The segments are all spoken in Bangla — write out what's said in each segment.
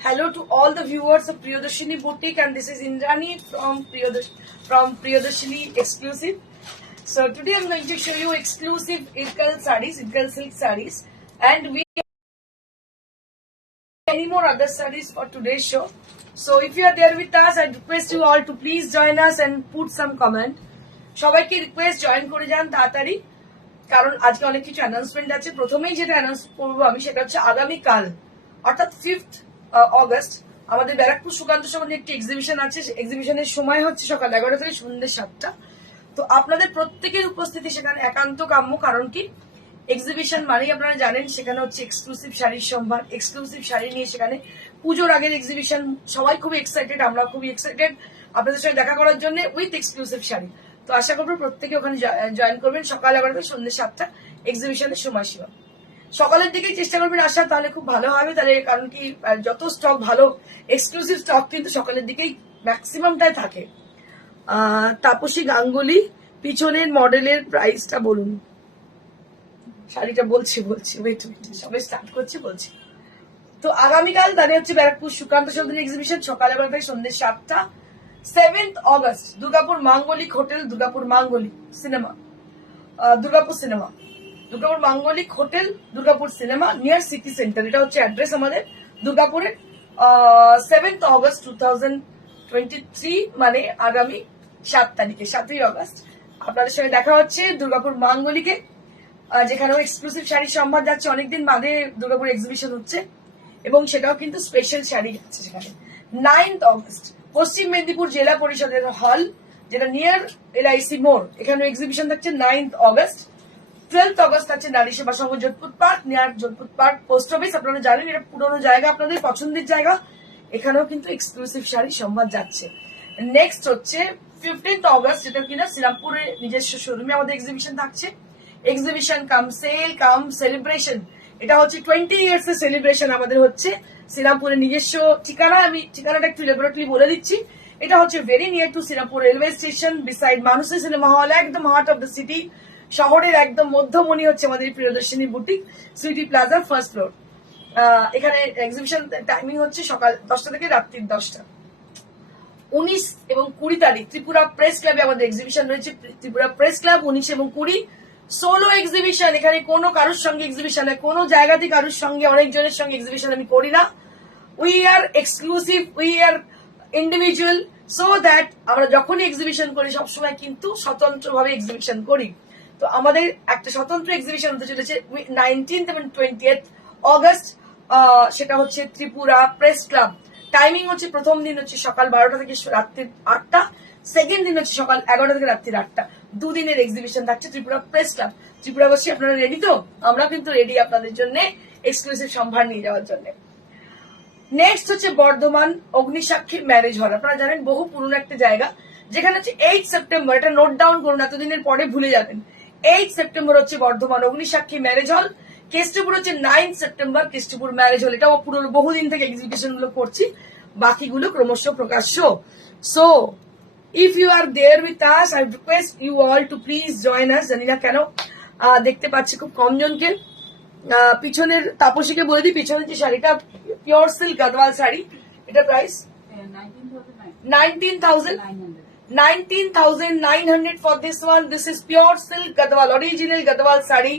Hello to all the viewers of Priyadarshini Boutique, and this is Indrani from Priyadarshini Exclusive. So today I'm going to show you exclusive Irkal sarees, Irkal silk sarees, and we have many more other sarees for today's show. So if you are there with us, I request you all to please join us and put some comment. সবাইকে রিকোয়েস্ট জয়েন করে যান তাড়াতাড়ি, কারণ আজকে অনেক কিছু অ্যানাউন্সমেন্ট আছে। প্রথমেই যেটা অ্যানাউন্স করবো আমি সেটা হচ্ছে আগামীকাল অর্থাৎ 5th অগস্ট আমাদের ব্যারাকপুর সুকান্ত সমাজে একটি এক্সিবিশন আছে। এক্সিবিশনের সময় হচ্ছে সকাল 11টা থেকে সন্ধ্যে 7টা। তো আপনাদের প্রত্যেকের উপস্থিতি সেখানে একান্ত কাম্য, কারণ কি এক্সিবিশন মানেই আপনারা জানেন সেখানে হচ্ছে এক্সক্লুসিভ শাড়ির সম্ভার, এক্সক্লুসিভ শাড়ি নিয়ে সেখানে পুজোর আগের এক্সিবিশন। সবাই খুবই এক্সাইটেড, আমরা খুবই এক্সাইটেড আপনাদের সঙ্গে দেখা করার জন্য উইথ এক্সক্লুসিভ শাড়ি। তো আশা করবো প্রত্যেকে ওখানে জয়েন করবেন সকাল 11টা সন্ধ্যে 7টা এক্সিবিশনের সময়সীমা। সকালের দিকেই চেষ্টা করবেন আসার, তাহলে খুব ভালো হবে। তাহলে কারণ কি যত স্টক ভালো এক্সক্লুসিভ স্টক কিন্তু সকালের দিকেই ম্যাক্সিমামটাই থাকে। তাপসী গাঙ্গুলি, পিছনের মডেলের প্রাইসটা বলুন। শাড়িটা বলছি ওয়েট সবাই স্টার্ট করছে বলছি। তো আগামীকাল তাহলে হচ্ছে ব্যারাকপুর সুকান্ত চৌধুরী এক্সিবিশন সকাল 11টায় সন্ধ্যে 7টা। 7th অগস্ট দুর্গাপুর মাঙ্গলিক হোটেল, দুর্গাপুর মাঙ্গলিক সিনেমা, দুর্গাপুর সিনেমা, দুর্গাপুর মাঙ্গলিক hotel, Durgapur cinema near city centre. এটা হচ্ছে অ্যাড্রেস আমাদের দুর্গাপুরের। 7th অগস্ট 2023 মানে আগামী 7 তারিখে 7ই অগস্ট আপনাদের সঙ্গে দেখা হচ্ছে দুর্গাপুর মাঙ্গলিকে, যেখানেও এক্সক্লুসিভ শাড়ির সম্ভার যাচ্ছে। অনেকদিন বাদে দুর্গাপুর এক্সিবিশন হচ্ছে এবং সেটাও কিন্তু স্পেশাল শাড়ি যাচ্ছে সেখানে। 9th অগস্ট পশ্চিম মেদিনীপুর জেলা পরিষদের হল, যেটা নিয়ার LIC মোড়, এখানে এক্সিবিশন থাকছে 9th অগস্ট। 12th অগস্ট আছে Nari Seva Sangha Jodhpur Park, near Jodhpur Park post office. আপনারা জানেন এটা পুরোনো জায়গা, আপনাদের পছন্দের জায়গা। এখানেও কিন্তু এক্সক্লুসিভ শাড়ি সম্ভার যাচ্ছে। নেক্সট হচ্ছে 15th অগস্ট, যেটা কিনা শ্রীরামপুরে নিজস্ব শোরুমে আমাদের এক্সিবিশন থাকছে। এক্সিবিশন কাম সেল কাম সেলিব্রেশন, এটা হচ্ছে 20 ইয়ার্স এর সেলিব্রেশন আমাদের হচ্ছে শ্রীরামপুরের নিজস্ব ঠিকানা। আমি ঠিকানাটা একটু ল্যাবরেটরি বলে দিচ্ছি। এটা হচ্ছে very near to Shrirampur railway station, beside Manushi cinema hall, একদম হার্ট অফ দ্য সিটি। শহরের একদম মধ্যমণি হচ্ছে আমাদের Priyadarshini boutique, Sweety Plaza, first floor. এখানে এক্সিবিশন টাইমিং হচ্ছে সকাল 10টা থেকে রাত্রি 10টা। 19 এবং 20 তারিখ ত্রিপুরা প্রেস ক্লাবে আমাদের এক্সিবিশন রয়েছে। ত্রিপুরা প্রেস ক্লাব 19 এবং 20 সোলো এক্সিবিশন। এখানে কোনো কারোর সঙ্গে এক্সিবিশন হয়, কোনো জায়গাতে কারোর সঙ্গে অনেকজনের সঙ্গে এক্সিবিশন আমি করি না। We are exclusive, we are individual, so that আমরা যখনই এক্সিবিশন করি সবসময় কিন্তু স্বতন্ত্রভাবে এক্সিবিশন করি। তো আমাদের একটা স্বতন্ত্র এক্সিবিশন হতে চলেছে 19th এবং 20th অগস্ট, সেটা হচ্ছে ত্রিপুরা প্রেস ক্লাব। টাইমিং হচ্ছে প্রথম দিন হচ্ছে সকাল 12টা থেকে রাত্রি 8টা, সেকেন্ড দিন হচ্ছে সকাল 11টা থেকে রাত্রি 8টা। দুদিনের এক্সিবিশন থাকছে ত্রিপুরা প্রেস ক্লাব। ত্রিপুরাবাসী আপনারা রেডি তো? আমরা কিন্তু রেডি আপনাদের জন্য এক্সক্লুসিভ সম্ভার নিয়ে যাওয়ার জন্য। নেক্সট হচ্ছে বর্ধমান অগ্নিসাক্ষীর ম্যারেজ হল। আপনারা জানেন বহু পুরনো একটা জায়গা, যেখানে হচ্ছে 8 সেপ্টেম্বর, এটা নোট ডাউন করুন, এতদিনের পরে ভুলে যাবেন। 8 সেপ্টেম্বর হচ্ছে বর্ধমান অগ্নিসাক্ষী ম্যারেজ হল। কেষ্টপুর হচ্ছে 9 সেপ্টেম্বর কেষ্টপুর ম্যারেজ হল। এটাও পুরনো, বহুদিন থেকে এক্সিবিশন গুলো করছি, বাকিগুলো ক্রমশ প্রকাশ্য। So if you are there with us, I request you all to please join us. জানি না কেন দেখতে পাচ্ছি খুব কম জনকে। পিছনের তাপসীকে বলে দিই, পিছনের যে শাড়িটা পিওর সিল্ক গাদওয়াল শাড়ি, এটা price 19,900 for this one. This is pure silk gadwal, original gadwal sari.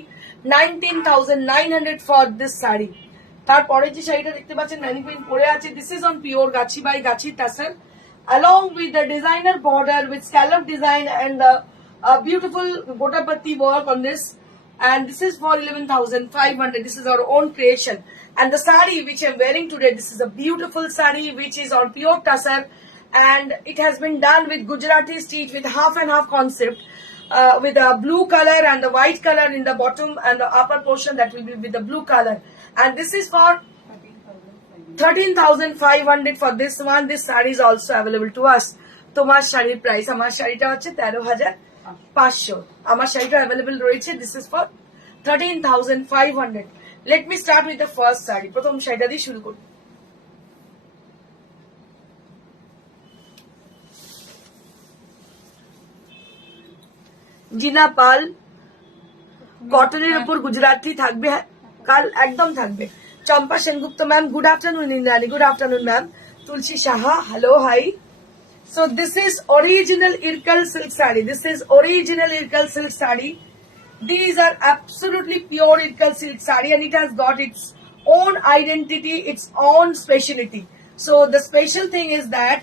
19,900 for this sari. তারপরে যে শাড়িটা দেখতে পাচ্ছেন ম্যানিকুইন পরে আছে, this is on pure Gachhi by Gachhi tassel, along with the designer border with scallop design and the beautiful gotapatti work on this. And this is for 11,500. This is our own creation. And the sari which I'm wearing today, this is a beautiful sari which is on pure tassel, and it has been done with Gujarati stitch with half and half concept, with a blue color and the white color in the bottom, and the upper portion that will be with the blue color. And this is for 13,500 for this one. This sari is also available to us. তোমার শাড়ির প্রাইস, আমার শাড়িটা হচ্ছে 13,000 500 আমার শাড়িটা অ্যাভেলেবল রয়েছে। This is for 13,500। Let me start with the first sari. প্রথম শাড়িটা দিয়ে শুরু করি। জিনা পাল, কটনের উপর গুজরাটি থাকবে, কাল একদম থাকবে। Champa Sengupta ma'am, good afternoon Indrani, good afternoon ma'am. Tulsi Saha, hello, hi. So this is original Irkal silk saree. This is original Irkal silk saree. These are absolutely pure Irkal silk saree, and it has got its own identity, its own speciality. So the special thing is that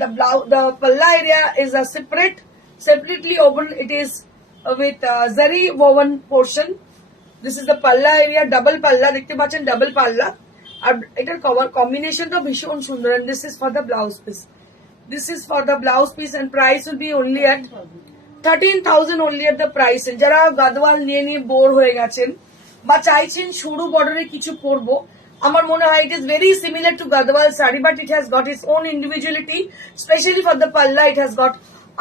the palla area is a separately open. It is with zari woven portion. This is the palla area, double palla. দেখতে পাচ্ছেন double palla. আর এটার কম্বিনেশনটা ভীষণ সুন্দর। And this is for the blouse piece. This is for the blouse piece, and price will be only at 13,000 only at the price. যারা গাদওয়াল নিয়ে নিয়ে বোর হয়ে গেছেন বা চাইছেন সরু বর্ডারে কিছু পরবো, আমার মনে হয় it is very similar to Gadwal sari, but it has got its own individuality. Especially for the palla, it has got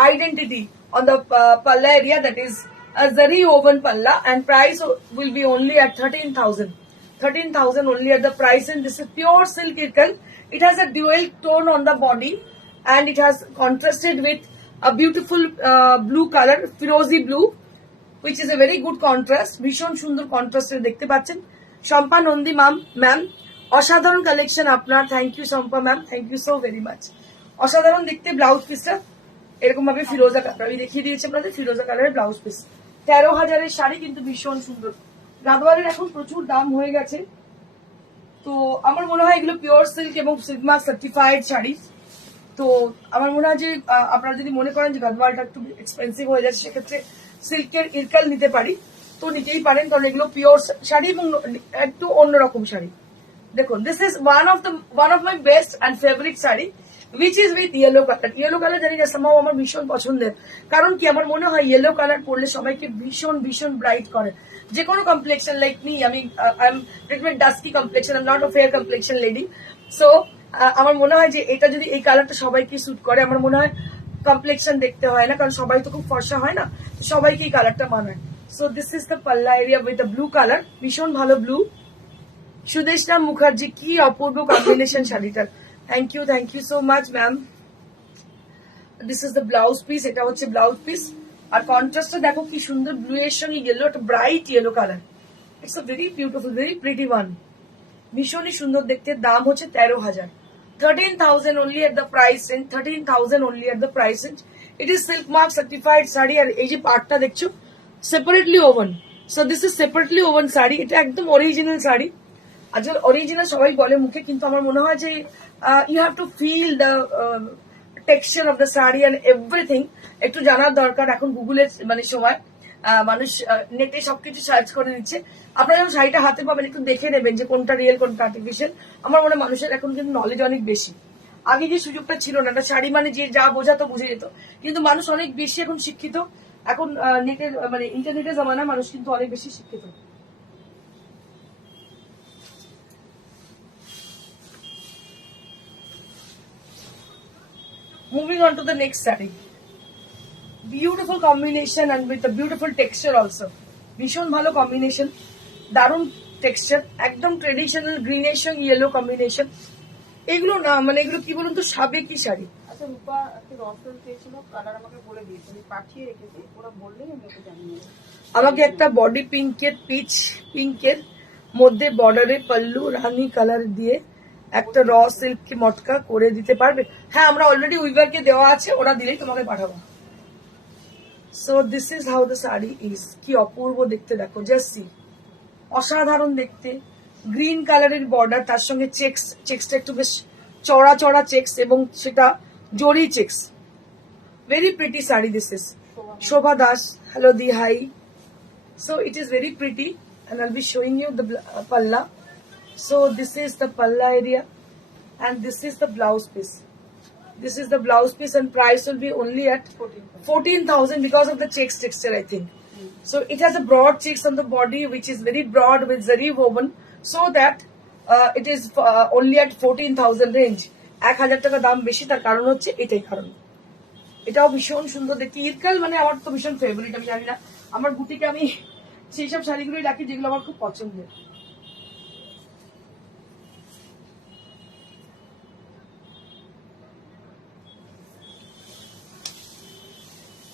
identity on the palla area, that is a zari woven palla, and price will be only at 13,000. 13,000 only at the price, and this is pure silk Irkal. It has a dual tone on the body, and it has contrasted with a beautiful blue color, Firozi blue, which is a very good contrast. ভীষণ সুন্দর কন্ট্রাস্টে দেখতে পাচ্ছেন। শম্পা নন্দী ম্যাম, অসাধারণ কালেকশন আপনার। Thank you Shampa ma'am, thank you so very much. অসাধারণ দেখতে ব্লাউজ পিসটা এরকম ভাবে ফিরোজা কালার, আমি দেখিয়ে দিয়েছি আপনাদের ফিরোজা কালারের ব্লাউজ পিস। 13,000 শাড়ি, কিন্তু ভীষণ সুন্দর। গাদওয়ালের এখন প্রচুর দাম হয়ে গেছে, তো আমার মনে হয় এগুলো পিওর সিল্ক এবং সিগমা সার্টিফাইড শাড়ি। তো আমার মনে হয় যে আপনারা যদি মনে করেন যে গাদওয়ালটা একটু এক্সপেন্সিভ হয়ে যাচ্ছে, সেক্ষেত্রে সিল্কের ইরকাল নিতে পারি, তো নিতেই পারেন, কারণ এগুলো পিওর শাড়ি এবং একটু অন্যরকম শাড়ি। দেখুন, this is one of my best and favourite sari, which is with yellow color. Yellow color জানি না, somehow আমার ভীষণ পছন্দের। কারণ কি, আমার মনে হয় ইয়েলো কালার পরলে সবাইকে ভীষণ ভীষণ ব্রাইট করে। যে কোনো complexion, like me, I am little dusky complexion, I am not a fair complexion lady. So আমার মনে হয় যে এটা যদি এই কালারটা সবাইকে স্যুট করে, আমার মনে হয় কমপ্লেকশন দেখতে হয় না, কারণ সবাই তো খুব ফর্সা হয় না, সবাইকে এই কালারটা মানায়। So this is the palla area with the blue colour, ভীষণ ভালো ব্লু। সুদেশনা মুখার্জি, কি অপূর্ব কম্বিনেশন শাড়িটার। Thank you so much ma'am. This is the blouse piece, এটা হচ্ছে ব্লাউজ পিস। আর কন্ট্রাস্টটা দেখো কি সুন্দর, ব্লু এর সঙ্গে ইয়েলো, একটা bright yellow colour. It's a very beautiful, very pretty one, ভীষণই সুন্দর দেখতে। দাম হচ্ছে 13,000। 13,000 only at the price range, 13,000 only at the price range. It is silk mark certified sari, আর এই যে পার্টটা দেখছো separately oven. So this is separately oven sari, এটা একদম অরিজিনাল শাড়ি। আজকাল অরিজিনাল সবাই বলে মুখে, কিন্তু আমার মনে হয় যে you have to feel the texture of the sari and everything. একটু জানার দরকার। এখন গুগলের মানে সময়, মানুষ নেটে সবকিছু সার্চ করে নিচ্ছে। আপনারা যখন শাড়িটা হাতে পাবেন, একটু দেখে নেবেন যে কোনটা রিয়েল কোনটা আর্টিফিশিয়াল। আমার মনে হয় মানুষের এখন কিন্তু নলেজ অনেক বেশি। আগে যে সুযোগটা ছিল না, একটা শাড়ি মানে যে যা বোঝাতো বুঝে যেত, কিন্তু মানুষ অনেক বেশি এখন শিক্ষিত। এখন নেটের মানে ইন্টারনেটের জামানায় মানুষ কিন্তু অনেক বেশি শিক্ষিত। Moving on to the next saree. Beautiful combination and with a beautiful texture also. ভীষণ ভালো কম্বিনেশন, দারুণ টেক্সচার, একদম ট্রেডিশনাল গ্রিনিশ ইয়েলো কম্বিনেশন। এগুলো না মানে এগুলো কি বলুন তো, সাবেকি শাড়ি। আচ্ছা রূপা, একটা রসল চেয়েছিল, কালার আমাকে বলে দিয়েছে, আমি পাঠিয়ে রেখেছি, ওরা বললেই আমি ওকে জানিয়ে দেবো। আমাকে একটা বডি পিঙ্কের, পিচ পিঙ্কের মধ্যে বর্ডারে পাল্লু রানী কালার দিয়ে একটা র সিল্ক মটকা করে দিতে পারবে? হ্যাঁ, আমরা অলরেডি উইভারকে দেওয়া আছে, ওরা দিলেই তোমাকে পাঠাবো। So this is how the sari is. কি অপূর্ব দেখতে দেখো, জাস্ট সি, অসাধারণ দেখতে। গ্রিন কালারের বর্ডার, তার সঙ্গে চেক্সটা একটু বেশ চড়া চড়া চেক্স, এবং সেটা zari checks. Very pretty sari this is. Shobha Das, hello দি, hi. So it is very pretty, and I'll be showing you the palla. So this is the palla area, and this is the blouse piece. This is the blouse piece, and price will be only at 14,000 because of the checks texture, I think. So it has a broad checks on the body, which is very broad with zari woven, so that it is only at 14,000 range. 1,000 টাকা দাম বেশি, তার কারণ হচ্ছে এটাই কারণ। এটাও ভীষণ সুন্দর দেখতে। ইরকাল মানে আমার তো ভীষণ ফেভারিট, আমি জানি না, আমার বুটিকে আমি সেই সব শাড়িগুলোই রাখি যেগুলো আমার খুব পছন্দের।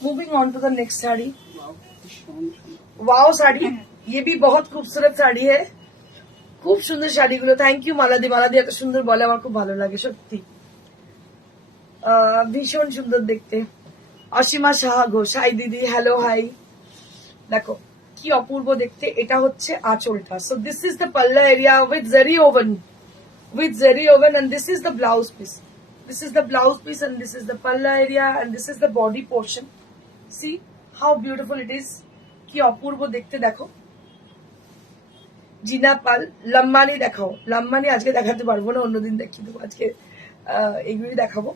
Moving on to the next sari. Wow sari, ये भी बहुत खूबसूरत শাড়ি है, খুব সুন্দর শাড়িগুলো। থ্যাংক ইউ মালাদি, মালাদি এত সুন্দর বলে আমার খুব ভালো লাগে সত্যি, ভীষণ সুন্দর দেখতে। অসীমা সাহা ঘোষ, হাই দিদি, হ্যালো হাই। দেখো কি অপূর্ব দেখতে, এটা হচ্ছে আঁচলটা। So this is the palla area with জারি oven, and this is the blouse piece. This is the blouse piece and this is the palla area and this is the body portion. See how beautiful it is, কি অপূর্ব দেখতে। দেখো জিনা পাল, লম্বানি দেখাও। লম্বানি আজকে দেখাতে পারবো না, অন্যদিন দেখিয়ে দেবো, আজকে এগুলি দেখাবো,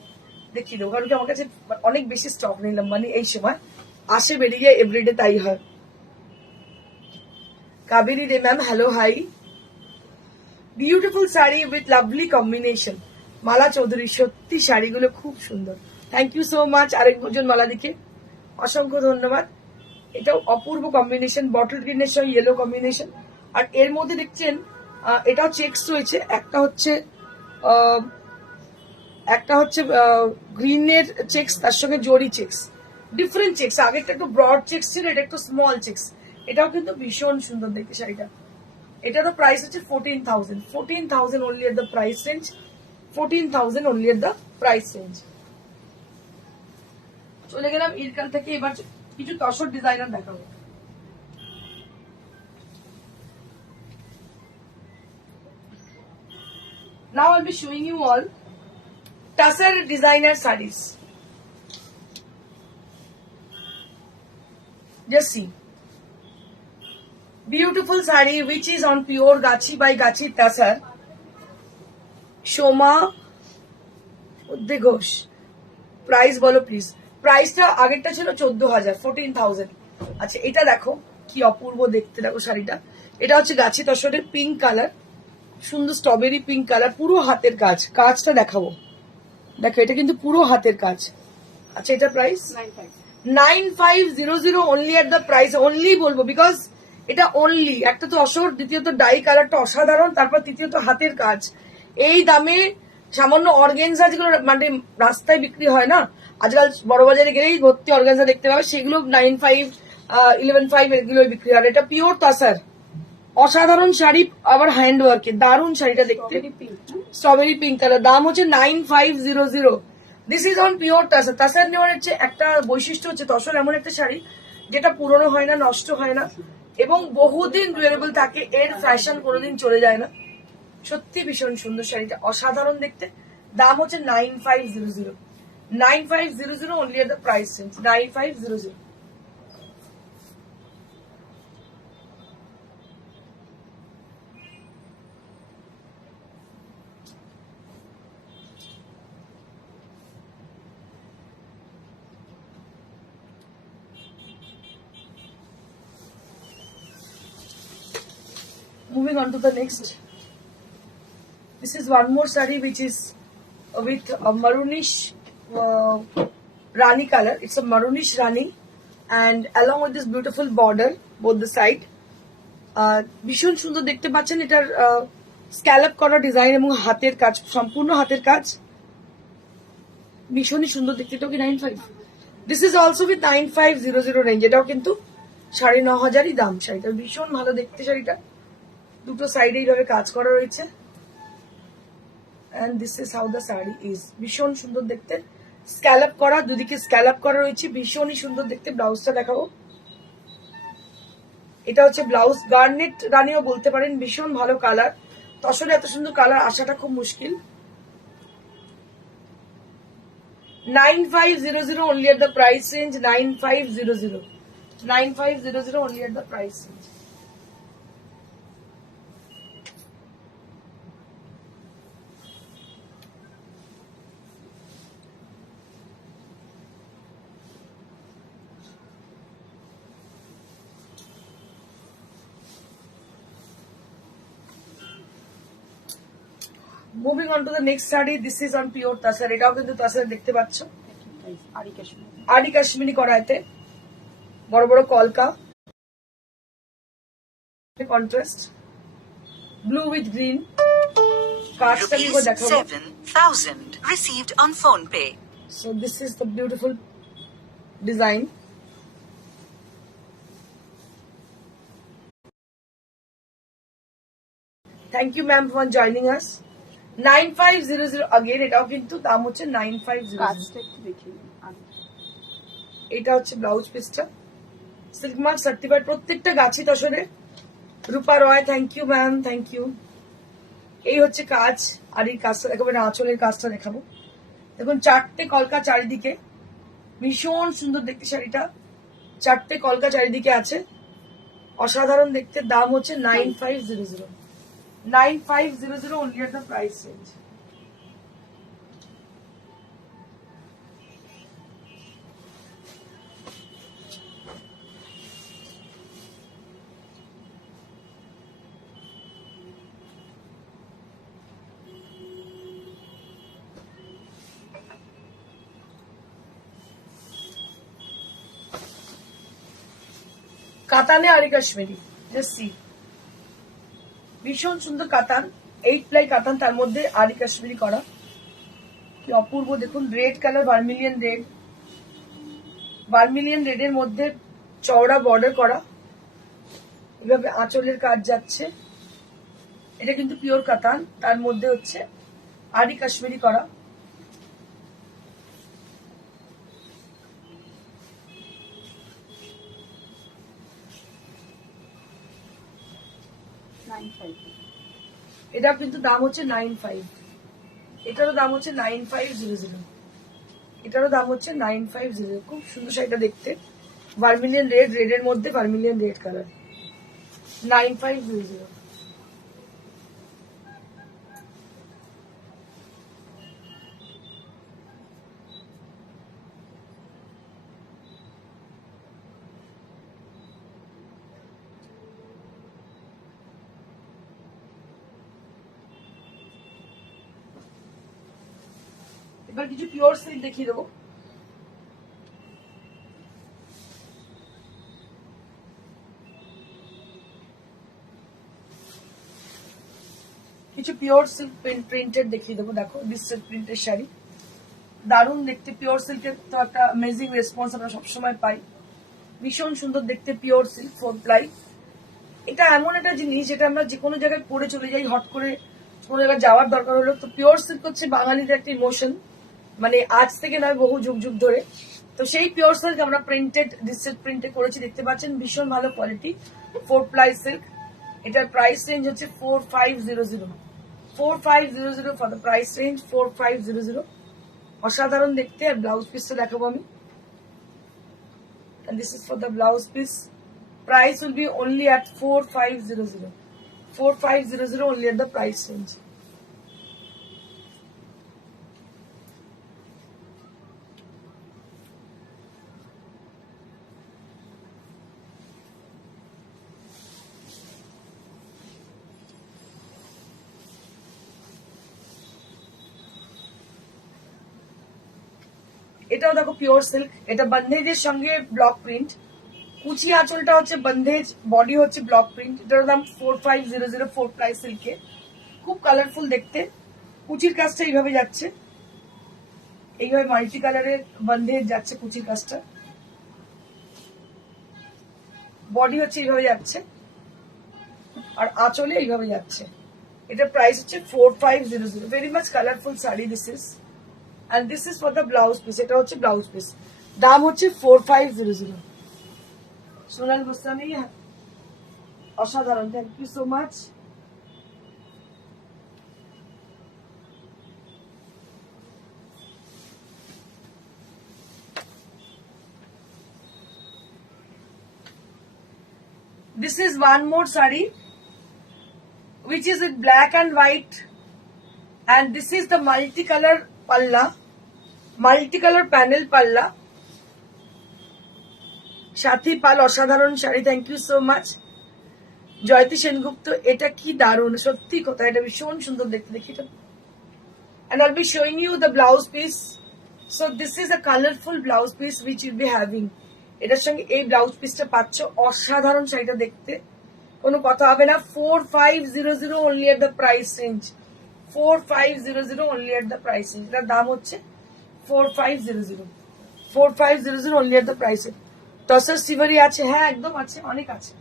দেখিয়ে দেবো, কারণ কি আমার কাছে অনেক বেশি স্টক নেই লম্বানি, এই সময় আসে বেরিয়ে এভরিডে তাই হয়। Kaveri Ray ma'am, hello hi. Beautiful sari with lovely combination, Mala Chowdhury, সত্যি শাড়িগুলো খুব সুন্দর। থ্যাংক ইউ সো মাচ আরেকজন মালাদিকে অসংখ্য ধন্যবাদ। এটাও অপূর্ব কম্বিনেশন, বটল গ্রিনের সঙ্গে ইয়েলো কম্বিনেশন। আর এর মধ্যে দেখছেন এটাও চেক্স রয়েছে, একটা হচ্ছে গ্রিনের চেক্স, তার সঙ্গে জরি চেক্স, ডিফারেন্ট চেক্স। আগেরটা একটু ব্রড চেক্স ছিল, এটা একটু স্মল চেক্স। এটাও কিন্তু ভীষণ সুন্দর দেখতে শাড়িটা। এটারও প্রাইস হচ্ছে 14,000 only at the price range, 14,000 only at the price range। চলে গেলাম ইরকাল থেকে, এবার কিছু তসর ডিজাইনার দেখাবো। Now I'll be showing you all Tasar designer sarees. Just see. Beautiful saree which is on pure Gachi by Gachi Tasar. Shoma Udde Ghosh. Price bolo please. প্রাইসটা আগেরটা ছিল 14,000, 14,000। আচ্ছা এটা দেখো কি অপূর্ব দেখতে, দেখো শাড়িটা। এটা হচ্ছে গাছি তসরের পিঙ্ক কালার, সুন্দর স্ট্রবেরি পিঙ্ক কালার, পুরো হাতের কাজ। কাজটা দেখাবো, দেখো এটা কিন্তু পুরো হাতের কাজ। আচ্ছা এটা price 9500 only at the price. Only বলবো বিকজ এটা অনলি, একটা তো অসর, দ্বিতীয়ত ডাই কালারটা অসাধারণ, তারপর তৃতীয়ত হাতের কাজ। এই দামে সামান্য অর্গেনজা যেগুলো মানে রাস্তায় বিক্রি হয় না, আজকাল বড় বাজারে গেলেই ভর্তি অর্গানজা দেখতে পাবে, সেগুলো 9,500, 11,500 এগুলো বিক্রি হয়। এটা পিওর তাসার, অসাধারণ শাড়ি, আবার হ্যান্ড ওয়ার্কে, দারুণ শাড়িটা দেখতে, স্ট্রবেরি পিঙ্ক কালার। দাম হচ্ছে 9500। This is on pure তাসার। তাসার নেওয়ার হচ্ছে একটা বৈশিষ্ট্য হচ্ছে, তসর এমন একটা শাড়ি যেটা পুরনো হয় না, নষ্ট হয় না এবং বহুদিন ডিউরেবল থাকে, এর ফ্যাশন কোনোদিন চলে যায় না। সত্যি ভীষণ সুন্দর শাড়িটা, অসাধারণ দেখতে। দাম হচ্ছে 9500, 9500 only at the price range, 9500। Moving on to the next. This is one more saree which is with a maroonish Rani color. It's a maroonish Rani and along with this beautiful border both the side. ভীষণ সুন্দর দেখতে পাচ্ছেন, এটার স্ক্যালপ করা ডিজাইন এবং হাতের কাজ, সম্পূর্ণ হাতের কাজ, ভীষণই সুন্দর দেখতে। এটাও কি 95? This is also with 9500 range. এটাও কিন্তু 9,500 দাম। শাড়িটা ভীষণ ভালো দেখতে, শাড়িটা দুটো সাইডে এইভাবে কাজ করা রয়েছে। and this is how the saree is, ভীষণ সুন্দর দেখতে, স্ক্যালপ করা, দুদিকে স্ক্যালপ করা রয়েছে, ভীষণই সুন্দর দেখতে। ব্লাউজটা দেখাবো, এটা হচ্ছে ব্লাউজ, গার্নেট রানিও বলতে পারেন, ভীষণ ভালো কালার। তসরে এত সুন্দর কালার আসাটা খুব মুশকিল। 9500 only at the price range, 9500, 9500 only at the price range। Moving on to the next sari. This is on pure tussar. এটাও কিন্তু তাসার দেখতে পাচ্ছ, আরি কাশ্মীর। আরি কাশ্মীরি করা এতে বড় বড় কলকা, কন্ট্রাস্ট ব্লু উইথ গ্রিন। কাজটা আমি Rupees দেখাবো। 7,000 received on phone pay. So this is the beautiful design. Thank you ma'am for joining us. 9500 again, এটাও কিন্তু দাম হচ্ছে 9500। কাজটা একটু দেখি আরি। এটা হচ্ছে ব্লাউজ পিসটা, সিল্ক মার্ক সার্টিফাইড, প্রত্যেকটা গাছি তসরে। Rupa Roy, thank you ma'am, thank you. এই হচ্ছে কাজ, আর এই কাজটা দেখাবো, আঁচলের কাজটা দেখাবো। দেখুন চারটে কলকা চারিদিকে, ভীষণ সুন্দর দেখতে শাড়িটা, চারটে কলকা চারিদিকে আছে, অসাধারণ দেখতে। দাম হচ্ছে 9500, 9500 only at the price range. কাতানে আরি কাশ্মীরি, জাস্ট সি, ভীষণ সুন্দর কাতান, 8 প্লাই কাতান, তার মধ্যে আরি কাশ্মীরি করা, কি অপূর্ব দেখুন। Red colour, vermilion red, vermilion রেডের মধ্যে চওড়া বর্ডার করা, এভাবে আঁচলের কাজ যাচ্ছে। এটা কিন্তু পিওর কাতান, তার মধ্যে হচ্ছে আরি কাশ্মীরি করা। এটা কিন্তু দাম হচ্ছে 95, এটারও দাম হচ্ছে 9500, এটারও দাম হচ্ছে 9500। খুব সুন্দর শাড়িটা দেখতে, ভার্মিলিয়ন রেড, রেডের মধ্যে ভার্মিলিয়ন রেড কালার, 9500। এবার কিছু পিওর সিল্ক দেখিয়ে দেবো। কিছু পিওর সিল্ক প্রিন্টেড দেখিয়ে দেবো। দেখো ডিজিটাল প্রিন্টের শাড়ি, দারুণ দেখতে। পিওর সিল্কের তো একটা অ্যামেজিং রেসপন্স আমরা সবসময় পাই, ভীষণ সুন্দর দেখতে। পিওর সিল্ক 4 প্লাই, এটা এমন একটা জিনিস যেটা আমরা যে কোনো জায়গায় পরে চলে যাই, হট করে কোনো জায়গায় যাওয়ার দরকার হলো। তো পিওর সিল্ক হচ্ছে বাঙালিদের একটা ইমোশন, মানে আজ থেকে নয়, বহু যুগ যুগ ধরে। তো সেই পিওর সিল্ক আমরা প্রিন্টেড, ডিজিটাল প্রিন্টে করেছি, দেখতে পাচ্ছেন ভীষণ ভালো কোয়ালিটি, 4 প্লাই সিল্ক। এটার প্রাইস রেঞ্জ হচ্ছে 4500, 4500 ফর দ্য প্রাইস রেঞ্জ, 4500। অসাধারণ দেখতে। আর ব্লাউজ পিসটা দেখাবো আমি, and this is for the blouse piece. Price will be only at 4500, 4500 only at the price range. এটাও দেখো পিওর সিল্ক, এটা বন্ধেজের সঙ্গে ব্লক প্রিন্ট, কুচি আঁচলটা হচ্ছে বন্ধেজ, বডি হচ্ছে ব্লক প্রিন্ট। এটার দাম 4500, 4 প্লাই সিল্কে, খুব কালারফুল দেখতে। কুচির কাজটা এইভাবে যাচ্ছে, এইভাবে মাল্টি কালারের বন্ধেজ যাচ্ছে কুচির কাজটা, বডি হচ্ছে এইভাবে যাচ্ছে, আর আঁচলে এইভাবে যাচ্ছে। এটার প্রাইস হচ্ছে 4500, very much colourful sari this is. And this is for the blouse piece, এটা হচ্ছে ব্লাউজ পিস, দাম হচ্ছে 4500। সোনাল গোস্বামী, অসাধারণ, thank you so much. This is one more saree which is with black and white, and this is the multicolor palla, multicolor panel palla, Sathi Pal, অসাধারণ sari, thank you so much. Joyati Sengupta, এটা কি দারুণ, সত্যি কথা, এটা ভীষণ সুন্দর দেখতে। দেখি এটা, and I'll be showing you the blouse piece, So this is a colorful blouse piece which you'll be having. এটার সঙ্গে এই ব্লাউজ পিসটা পাচ্ছ, অসাধারণ শাড়িটা দেখতে, কোনো কথা হবে না। 4500 only at the price range, 4500 only at the price range। এটার দাম হচ্ছে 4500 only at the price range। টসের সিভারি আছে, হ্যাঁ একদম আছে, অনেক আছে।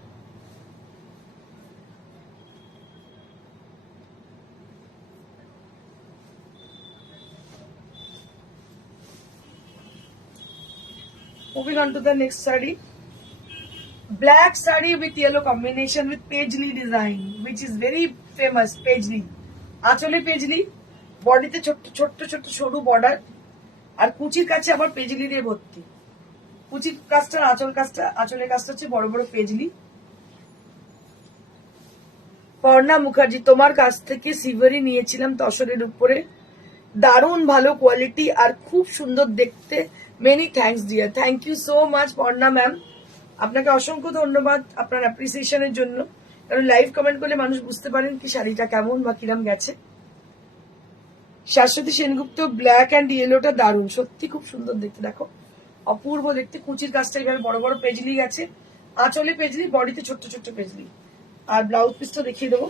Moving on to the next saree. Black saree with yellow combination with paisley design, which is very famous, paisley. আঁচলে পেজলি, বডিতে ছোট্ট ছোট্ট ছোট্ট সরু বর্ডার, আর কুচির কাছে আবার পেজলি দিয়ে ভর্তি। কুচির কাজটা, আঁচলের কাজটা হচ্ছে বড় বড় পেজলি। পর্ণা মুখার্জি, তোমার কাছ থেকে সিভারি নিয়েছিলাম তসরের উপরে, দারুণ ভালো কোয়ালিটি আর খুব সুন্দর দেখতে। Many thanks dear, thank you so much Parna ma'am, আপনাকে অসংখ্য ধন্যবাদ আপনার অ্যাপ্রিসিয়েশনের জন্য। কারণ লাইভ কমেন্ট করলে মানুষ বুঝতে পারেন কি শাড়িটা কেমন বা কিরাম গেছে। শাশ্বতী সেনগুপ্ত, ব্ল্যাক অ্যান্ড ইয়েলোটা দারুণ, সত্যি খুব সুন্দর দেখতে, দেখো অপূর্ব দেখতে। কুচির কাজটা এইভাবে বড় বড় পেজলি গেছে, আঁচলে পেজলি, বডিতে ছোট্ট ছোট্ট পেজলি। আর ব্লাউজ পিসটা দেখিয়ে দেবো।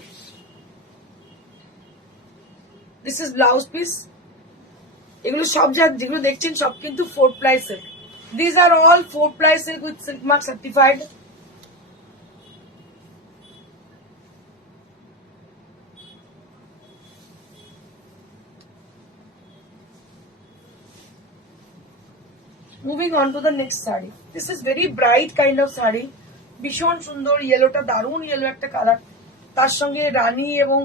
This is blouse piece. এগুলো সব যেগুলো দেখছেন সব কিন্তু 4-ply silk. These are all 4-ply silk with silk mark certified. Moving on to the next saree. This is very bright kind of saree. ভীষণ সুন্দর, ইয়েলোটা দারুণ ইয়েলো একটা কালার, তার সঙ্গে রানী এবং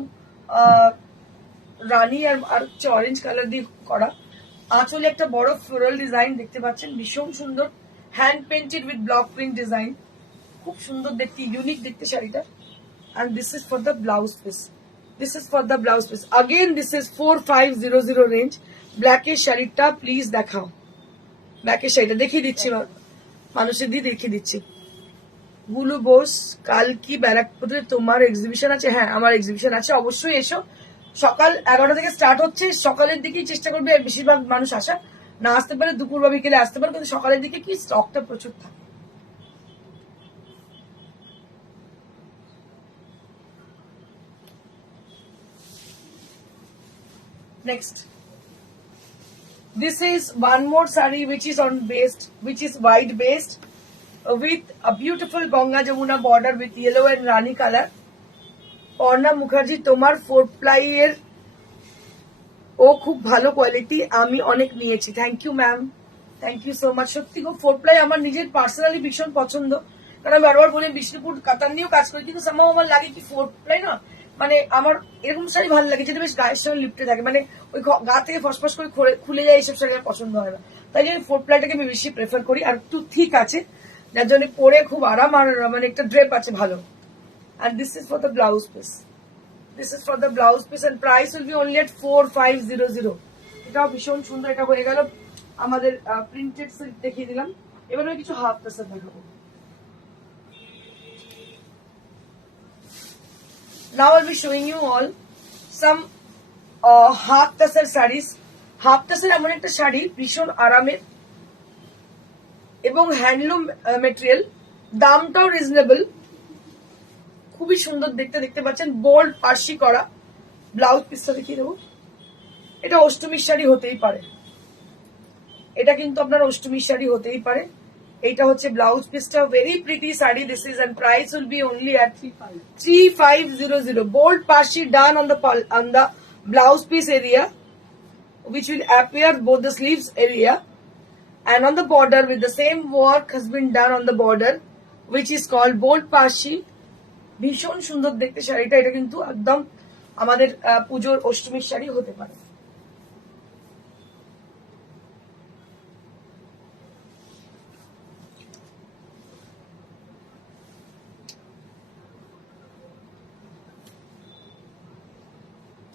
রানী আর হচ্ছে অরেঞ্জ কালার দিয়ে করা। আঁচলে একটা বড় ফ্লোরাল ডিজাইন দেখতে পাচ্ছেন, ভীষণ সুন্দর, hand painted with block print design, খুব সুন্দর দেখতে, ইউনিক দেখতে শাড়িটা। and this is for the blouse piece. This is for the blouse piece. Again, this is 4500 range. Black এর শাড়িটা প্লিজ দেখাও, ব্ল্যাক এর শাড়িটা দেখিয়ে দিচ্ছি, মানুষের দিয়ে দেখিয়ে দিচ্ছি। গুলু বোস, কাল কি ব্যারাকপুরে তোমার এক্সিবিশন আছে? হ্যাঁ, আমার এক্সিবিশন আছে, অবশ্যই এসো। সকাল 11টা থেকে স্টার্ট হচ্ছে, সকালের দিকেই চেষ্টা করবে বেশিরভাগ মানুষ আসা, না আসতে পারে দুপুর বা বিকেলে আসতে পারে, কিন্তু সকালের দিকে কি স্টকটা প্রচুর থাকে। Next, this is one more saree which is white based with a beautiful Ganga Jamuna border with yellow and Rani color. Porna Mukherjee, তোমার 4-ply এর ও খুব ভালো কোয়ালিটি, আমি অনেক নিয়েছি। Thank you ma'am, thank you so much. সত্যি গো, 4-ply আমার নিজের পার্সোনালি ভীষণ পছন্দ, কারণ আমি বারবার বলি বিষ্ণুপুর কাতান নিয়েও কাজ করি, কিন্তু সামাও আমার লাগে কি 4-ply না, মানে আমার এরকম শাড়ি ভালো লাগে যেটা বেশ গায়ের সঙ্গে লিপটে থাকে, মানে ওই গা থেকে ফসফস করে খুলে যায়, এইসব শাড়ি আমার পছন্দ হয় না। তাই জন্য 4-plyটাকে আমি বেশি প্রেফার করি, আর একটু ঠিক আছে, যার জন্য পরে খুব আরাম, আর মানে একটা ড্রেপ আছে ভালো। And this is for the blouse piece. This is for the blouse piece and price will be only at 4500. এটাও ভীষণ সুন্দর। এটা হয়ে গেল আমাদের প্রিন্টেড সিল্ক দেখিয়ে দিলাম। এবার আমি কিছু হাফ টাসার দেখাবো। Now I'll be showing you all some half tasser sarees. Half tasser এমন একটা শাড়ি, ভীষণ আরামের এবং হ্যান্ডলুম মেটেরিয়াল, দামটাও রিজনেবল, খুবই সুন্দর দেখতে। দেখতে পাচ্ছেন বোল্ড পার্সি করা। ব্লাউজ পিসটা দেখিয়ে দেবো। এটা অষ্টমীর শাড়ি হতেই পারে, এটা কিন্তু আপনার অষ্টমীর শাড়ি হতেই পারে। এইটা হচ্ছে ব্লাউজ পিসটা, very pretty sari this is, and price will be only at 3500. Bold Parsi done on the blouse piece area, which will appear both the sleeves area, and on the border with the same work has been done on the border, which is called bold Parsi. ভীষণ সুন্দর দেখতে শাড়িটা, এটা কিন্তু একদম আমাদের পুজোর অষ্টমীর শাড়ি হতে পারে।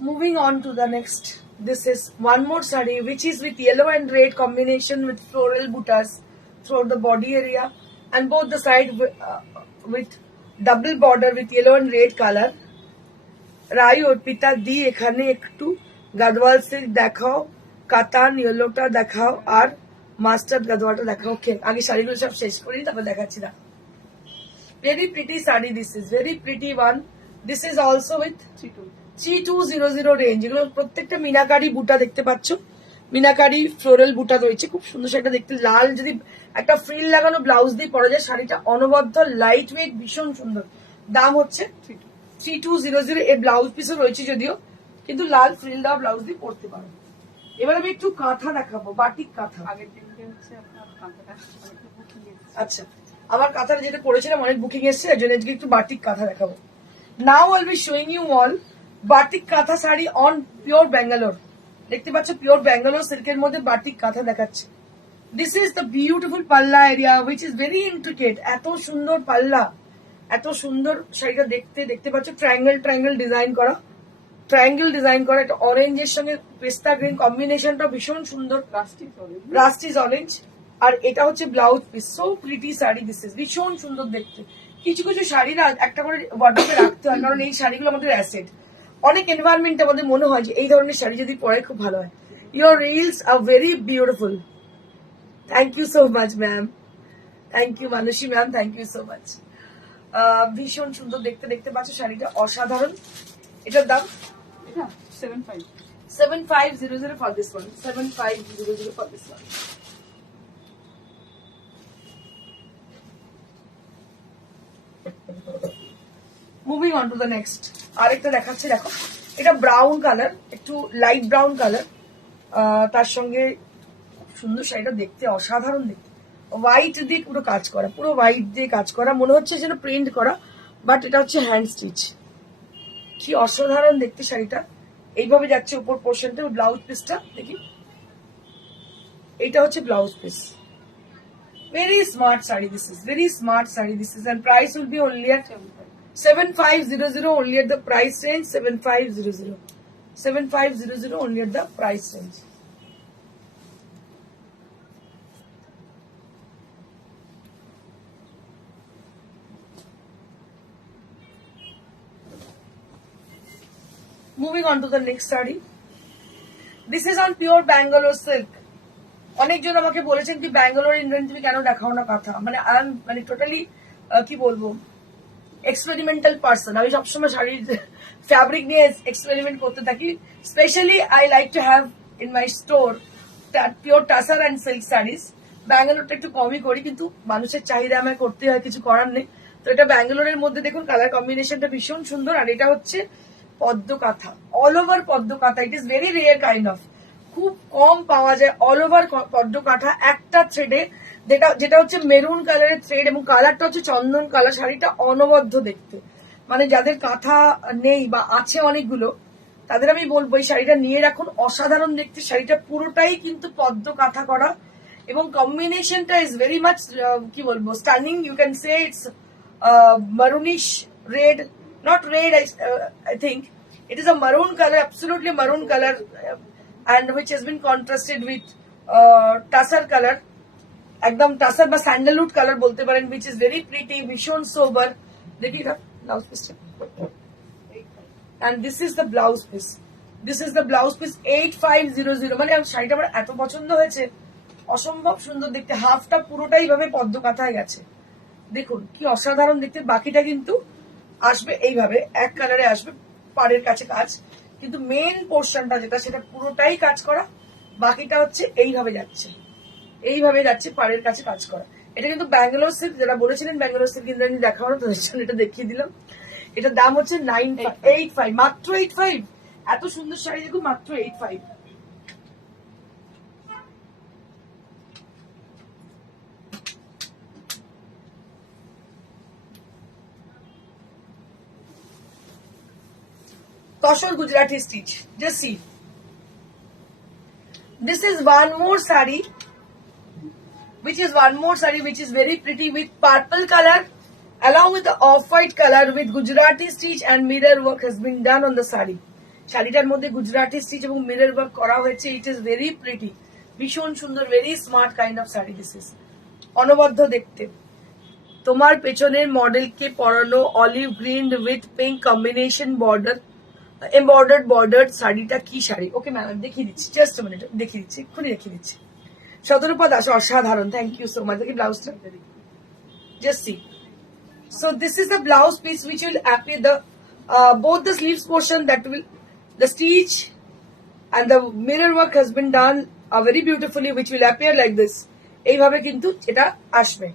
Moving on to the next, this is one more saree which is with yellow and red combination with floral buttas throughout the body area, and both the side with double border with yellow and red color. রাই অর্পিতা দি, এখানে একটু গাদওয়াল সিল্ক দেখাও, কাতান ইয়েলোটা দেখাও আর মাস্টার্ড গাদোয়াটা দেখাও। ওকে, আগে শাড়িগুলো সব শেষ করি, তারপর দেখাচ্ছি না। Very pretty sari, this is very pretty one. This is also with 3200 range. এগুলো প্রত্যেকটা মিনাকারি বুটা দেখতে পাচ্ছ, মিনাকারি ফ্লোরাল বুটা রয়েছে, খুব সুন্দর শাড়িটা দেখতে। লাল যদি একটা ফ্রিল লাগানো ব্লাউজ দিয়ে পরা যায়, শাড়িটা অনবদ্য লাইট ওয়েট, ভীষণ সুন্দর। দাম হচ্ছে 3200। এর ব্লাউজ পিসও রয়েছে যদিও, কিন্তু লাল ফ্রিল দেওয়া ব্লাউজ দিয়ে পরতে পারো। এবার আমি একটু কাঁথা দেখাবো, বাটিক কাঁথা। আগের দিনকে হচ্ছে আপনার কাঁথাটা অনেকটা বুকিং এসেছে। আচ্ছা, আমার কাঁথাটা যেটা করেছিলাম অনেক বুকিং এসছে, এর জন্য আজকে একটু বাটিক কাঁথা দেখাবো। Now I will be showing you all batik kantha sari on pure Bangalore. দেখতে পাচ্ছ পিওর ব্যাঙ্গালোর সিল্কের মধ্যে বাটিক কাঁথা দেখাচ্ছে। দিস ইজ দ্য বিউটিফুল পাল্লা area which is very intricate. এত সুন্দর পাল্লা, এত সুন্দর শাড়িটা দেখতে। দেখতে পাচ্ছ ট্রায়াঙ্গেল ডিজাইন করা, এটা অরেঞ্জের সঙ্গে পেস্তা গ্রিন কম্বিনেশনটা ভীষণ সুন্দর, রাস্টিজ অরেঞ্জ। আর এটা হচ্ছে blouse piece. So pretty sari, this is ভীষণ সুন্দর দেখতে। কিছু কিছু শাড়ি না একটা করে ওয়ার্ডরোবে রাখতে হয়, কারণ এই শাড়িগুলো আমাদের অ্যাসেট। অনেক এনভায়রনমেন্টে আমাদের মনে হয় যে এই ধরনের শাড়ি যদি পরে খুব ভালো হয়। Your reels are very beautiful. Thank you so much ma'am, thank you Manasi ma'am, thank you so much. ভীষণ সুন্দর দেখতে। দেখতে পাচ্ছ শাড়িটা অসাধারণ। এটার দাম এটা 75 7500 for this one. 7500 for this one. Moving on to the next. আরেকটা দেখাচ্ছি, দেখো এটা ব্রাউন কালার, একটু লাইট ব্রাউন কালার, তার সঙ্গে খুব সুন্দর শাড়িটা দেখতে, অসাধারণ দেখতে। হোয়াইট দিয়ে পুরো কাজ করা, পুরো হোয়াইট দিয়ে কাজ করা, মনে হচ্ছে যেন প্রিন্ট করা, বাট এটা হচ্ছে হ্যান্ড স্টিচ। কি অসাধারণ দেখতে শাড়িটা। এইভাবে যাচ্ছে উপর পোর্শনটা। ব্লাউজ পিসটা দেখি, এইটা হচ্ছে blouse piece. Very smart sari, this is very smart sari, this is. And price will be only at 7500 only at the price range. 7500 only at the price range. Moving on to the next saree. This is on pure Bangalore silk. অনেকজন আমাকে বলেছেন কি ব্যাঙ্গালোর ইনভেন্টরি কেন দেখাও না কথা। মানে টোটালি কি বলবো, এক্সপেরিমেন্টাল পার্সন। আমি সবসময় শাড়ির ফ্যাব্রিক নিয়ে এক্সপেরিমেন্ট করতে থাকি। Specially I like to have in my store pure tussar and silk saris. ব্যাঙ্গালোরটা একটু কমই করি, কিন্তু মানুষের চাহিদা আমায় করতে হয়, কিছু করার নেই। তো এটা ব্যাঙ্গালোরের মধ্যে দেখুন কালার কম্বিনেশনটা ভীষণ সুন্দর। আর এটা হচ্ছে পদ্ম কাঁথা, অল ওভার পদ্ম কাঁথা। ইট is very rare kind of, খুব কম পাওয়া যায় অল ওভার পদ্ম কাঁথা একটা থ্রেডে, যেটা হচ্ছে মেরুন কালারের থ্রেড এবং কালারটা হচ্ছে চন্দন কালার। শাড়িটা অনবদ্য দেখতে, মানে যাদের কাঁথা নেই বা আছে অনেকগুলো, তাদের আমি বলবো এই শাড়িটা নিয়ে রাখুন, অসাধারণ দেখতে। শাড়িটা পুরোটাই কিন্তু পদ্ম কাঁথা করা এবং কম্বিনেশনটা ইজ ভেরি মাচ কি বলবো stunning. You can say it's maroonish red, not red, I think it is a maroon color, absolutely maroon color, and which has been contrasted with tussar color, একদম টাসার বা স্যান্ডালউড কালার বলতে পারেন, which is very pretty, ভীষণ সোবার। দেখি ব্লাউজ পিসটা, and this is the blouse piece. This is the blouse piece 8500। মানে শাড়িটা আমার এত পছন্দ হয়েছে, অসম্ভব সুন্দর দেখতে। হাফটা পুরোটাই ভাবে পদ্ম কাঁথায় গেছে, দেখুন কি অসাধারণ দেখতে। বাকিটা কিন্তু আসবে এইভাবে এক কালারে আসবে, পাড়ের কাছে কাজ, কিন্তু মেন পোর্শনটা যেটা সেটা পুরোটাই কাজ করা, বাকিটা হচ্ছে এইভাবে যাচ্ছে, পাড়ের কাছে কাজ করা। এটা কিন্তু ব্যাঙ্গালোর সিল্ক, যারা বলেছিলেন ব্যাঙ্গালোর সিল্ক ইন্দ্রাণী দেখানো, তাদের জন্য এটা দেখিয়ে দিলাম। এটার দাম হচ্ছে 985, মাত্র 85। এত সুন্দর শাড়ি দেখুন, মাত্র 85। Kashor Gujarati stitch. Just see. This is one more saree, which is very pretty with purple color along with the off-white color with Gujarati stitch and mirror work has been done on the saree. শাড়িটার মধ্যে গুজরাটি স্টিচ এবং মিরর ওয়ার্ক করা হয়েছে। ইট ইজ ভেরি প্রিটি, ভীষণ সুন্দর, very smart kind of sari. This is অনবদ্য দেখতে। তোমার পেছনের মডেলকে পরানো olive green with pink combination border, embroidered border শাড়িটা কি শাড়ি? ওকে ম্যাম আমি দেখিয়ে দিচ্ছি, জাস্ট মিনিট দেখিয়ে দিচ্ছি, এক্ষুনি দেখিয়ে দিচ্ছি। শতরূপা দাস, অসাধারণ, থ্যাংক ইউ সো মাচ। দেখি ব্লাউজটা, just see. So this is the blouse piece which will appear the both the sleeves portion, that will the stitch and the mirror work has been done very beautifully, which will appear like this. এইভাবে কিন্তু এটা আসবে,